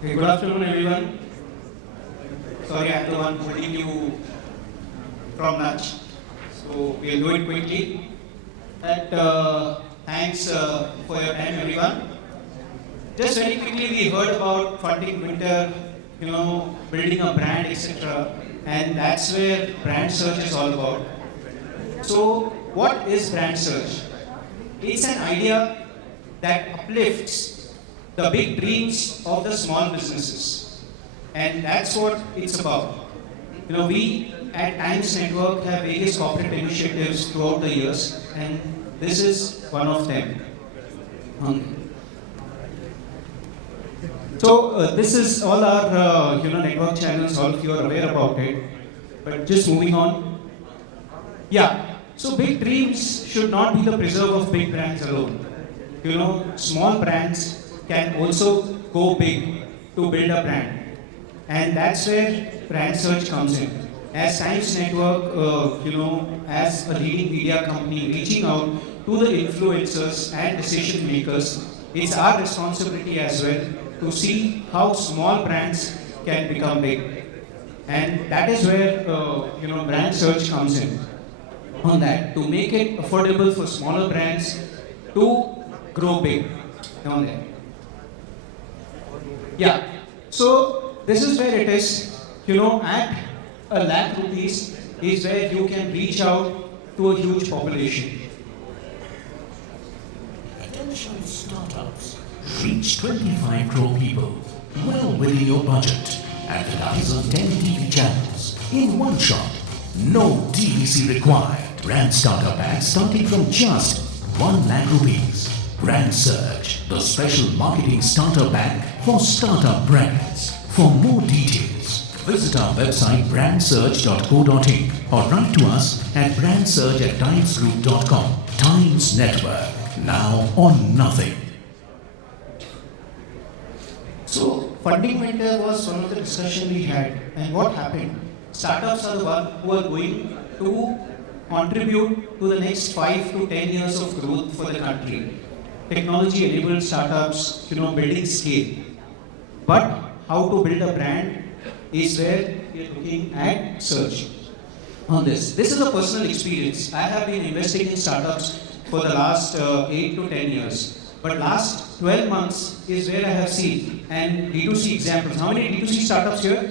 Okay, good afternoon, everyone. Sorry, I'm the one holding you from lunch, so we'll do it quickly. Thanks for your time, everyone. Just very quickly, we heard about funding winter, building a brand, etc., and that's where brand search is all about. So, what is brand search? It's an idea that uplifts the big dreams of the small businesses. And that's what it's about. We at Times Network have various corporate initiatives throughout the years, and this is one of them. This is all our network channels. All of you are aware about it. But just moving on. Yeah. So big dreams should not be the preserve of big brands alone. Small brands can also go big to build a brand. And that's where brand search comes in. As Times Network, as a leading media company reaching out to the influencers and decision makers, it's our responsibility as well to see how small brands can become big. And that is where, brand search comes in on that, to make it affordable for smaller brands to grow big on that. Yeah. So this is where it is, at a lakh rupees is where you can reach out to a huge population. Attention startups. Reach 25 crore people. Well within your budget. Advertise on 10 TV channels. In one shot. No TVC required. Brand startup ads starting from just 1 lakh rupees. Brand Search, the special marketing starter pack for startup brands. For more details, visit our website brandsearch.co.in or write to us at brandsearch@timesgroup.com. Times Network, now or nothing. So funding winter was one of the discussion we had, and what happened? Startups are the one who are going to contribute to the next 5 to 10 years of growth for the country. Technology-enabled startups, building scale. But how to build a brand is where we are looking at search on this. This is a personal experience. I have been investing in startups for the last 8 to 10 years. But last 12 months is where I have seen, and D2C examples. How many D2C startups here?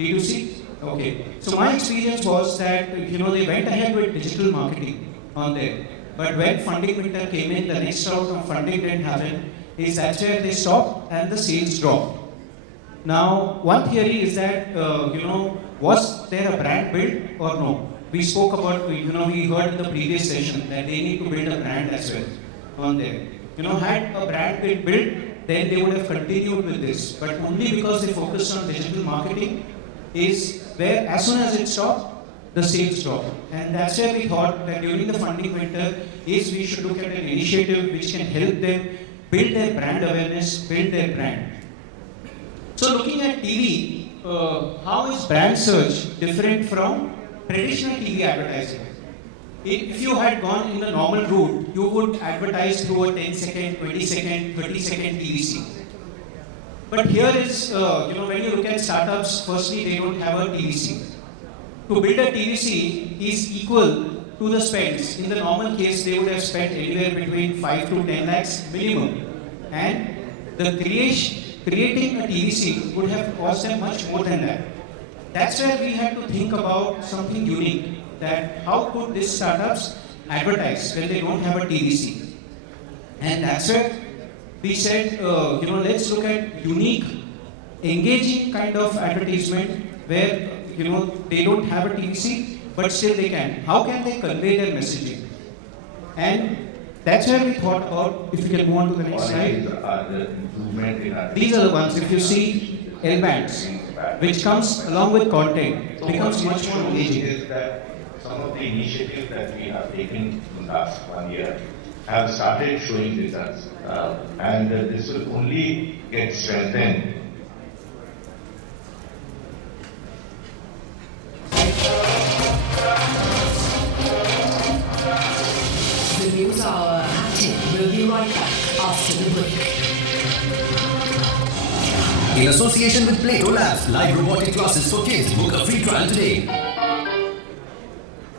D2C? Okay. So my experience was that, they went ahead with digital marketing on there. But when funding winter came in, the next round of funding didn't happen. That's where they stopped and the sales dropped. Now, one theory is that, was there a brand built or no? We spoke about, we heard in the previous session that they need to build a brand as well on there. Had a brand been built, then they would have continued with this. But only because they focused on digital marketing is where, as soon as it stopped, the sales dropped. And that's where we thought that during the funding winter is we should look at an initiative which can help them build their brand awareness, build their brand. So looking at TV, how is brand search different from traditional TV advertising? If you had gone in the normal route, you would advertise through a 10-second, 20-second, 30-second TVC. But here is, when you look at startups, firstly, they don't have a TVC. To build a TVC is equal to the spends. In the normal case, they would have spent anywhere between 5 to 10 lakhs minimum. And the creating a TVC would have cost them much more than that. That's where we had to think about something unique, that how could these startups advertise when they don't have a TVC. And that's where we said, let's look at unique, engaging kind of advertisement where, they don't have a TVC, but still they can. How can they convey their messaging? And that's where we thought about, if you can move on to the next slide. These are the ones, if you see L-bands, which comes along with content, becomes much more engaging. Some of the initiatives that we have taken in the last 1 year have started showing results, and this will only get strengthened. The news hour at 10 will be right back after the break. In association with Plato Labs, live robotic classes for kids. Book a free trial today.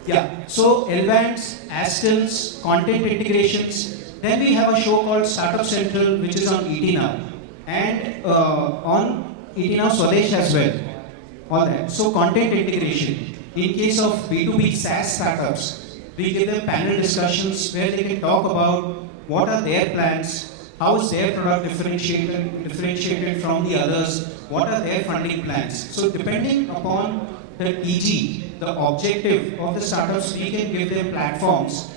Yeah, so L-bands, Astons, content integrations. Then we have a show called Startup Central, which is on ET Now, and on ET Now Swadesh as well. All that. So content integration. In case of B2B SaaS startups, we give them panel discussions where they can talk about what are their plans, how is their product differentiated from the others, what are their funding plans. So depending upon the TG, the objective of the startups, we can give them platforms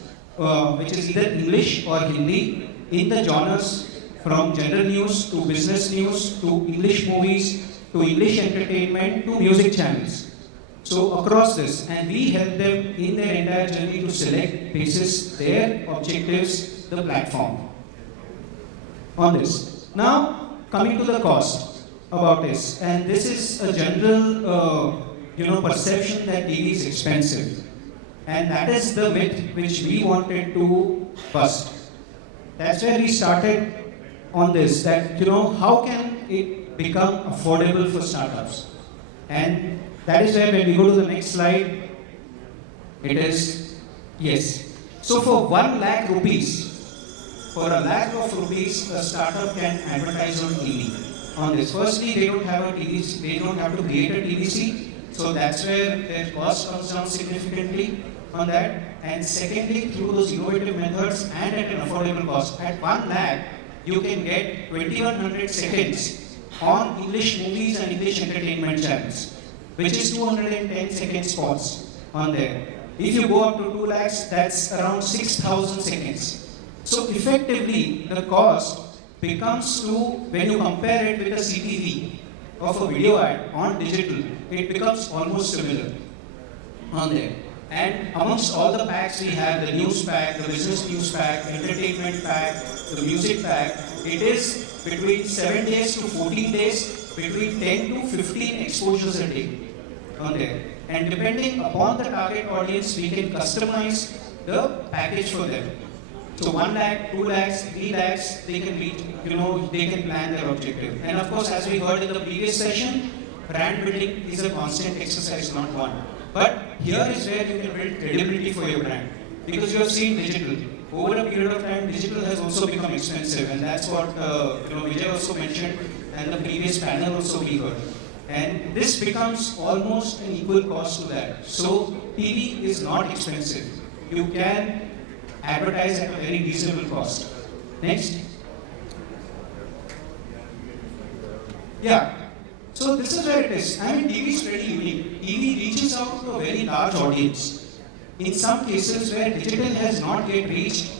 which is either English or Hindi in the genres from general news to business news to English movies to English entertainment to music channels. So across this, and we help them in their entire journey to select basis their objectives, the platform on this. Now coming to the cost about this, and this is a general perception that TV is expensive, and that is the myth which we wanted to bust. That's where we started on this, that how can it become affordable for startups, and that is where when we go to the next slide, it is yes. So for 1 lakh rupees, for a lakh of rupees, a startup can advertise on TV. On this, firstly, they don't have a TVC, they don't have to create a TVC. So that's where their cost comes down significantly on that. And secondly, through those innovative methods and at an affordable cost, at 1 lakh, you can get 2100 seconds on English movies and English entertainment channels, which is 210 second spots on there. If you go up to 2 lakhs, that's around 6,000 seconds. So effectively, the cost becomes to, when you compare it with a CTV of a video ad on digital, it becomes almost similar on there. And amongst all the packs we have, the news pack, the business news pack, entertainment pack, the music pack, it is between 7 days to 14 days, between 10 to 15 exposures a day on there. And depending upon the target audience, we can customize the package for them. So 1 lakh, 2 lakhs, 3 lakhs, they can reach, they can plan their objective. And of course, as we heard in the previous session, brand building is a constant exercise, not one. But here is where you can build credibility for your brand. Because you have seen digital. Over a period of time, digital has also become expensive. And that's what Vijay also mentioned, and the previous panel also we heard. And this becomes almost an equal cost to that. So TV is not expensive. You can advertise at a very reasonable cost. Next. Yeah. So this is where it is. I mean, TV is very unique. TV reaches out to a very large audience. In some cases where digital has not yet reached,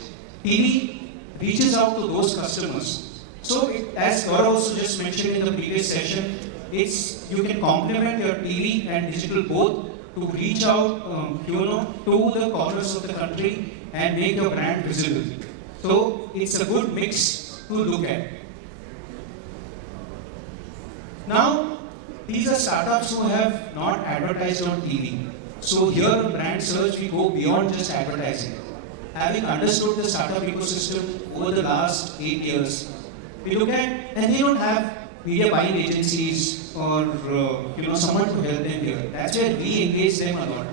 TV reaches out to those customers. So as Gaurav also just mentioned in the previous session, you can complement your TV and digital both to reach out, to the corners of the country and make your brand visible. So it's a good mix to look at. Now, these are startups who have not advertised on TV. So here on brand search, we go beyond just advertising. Having understood the startup ecosystem over the last 8 years, we look at, and they don't have media buying agencies or someone to help them here. That's where we engage them a lot.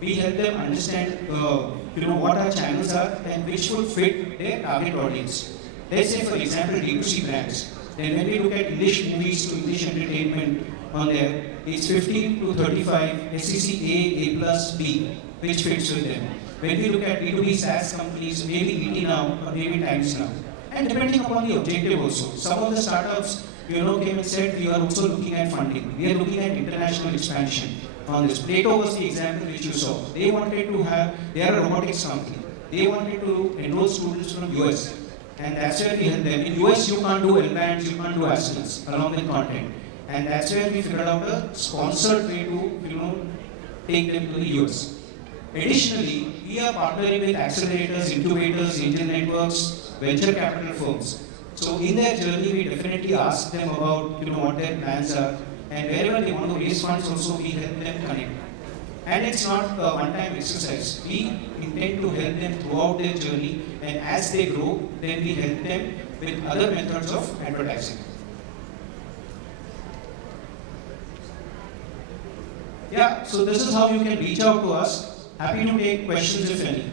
We help them understand what our channels are and which would fit their target audience. Let's say, for example, D2C brands. Then when we look at English movies to English entertainment on there, it's 15 to 35, SEC A+, B, which fits with them. When we look at B2B SaaS companies, maybe ET Now or maybe Times Now. And depending upon the objective also. Some of the startups, came and said, we are also looking at funding. We are looking at international expansion on this. Plato was the example which you saw. They are a robotics company. They wanted to enroll students from US. And that's where we help them. In US, you can't do L-bands, you can't do Astons along with content. And that's where we figured out a sponsored way to, take them to the US. Additionally, we are partnering with accelerators, incubators, angel networks, venture capital firms. So in their journey, we definitely ask them about what their plans are, and wherever they want to raise funds, also we help them connect. And it's not a one-time exercise. We intend to help them throughout their journey, and as they grow, then we help them with other methods of advertising. Yeah, so this is how you can reach out to us. Happy to take questions if any.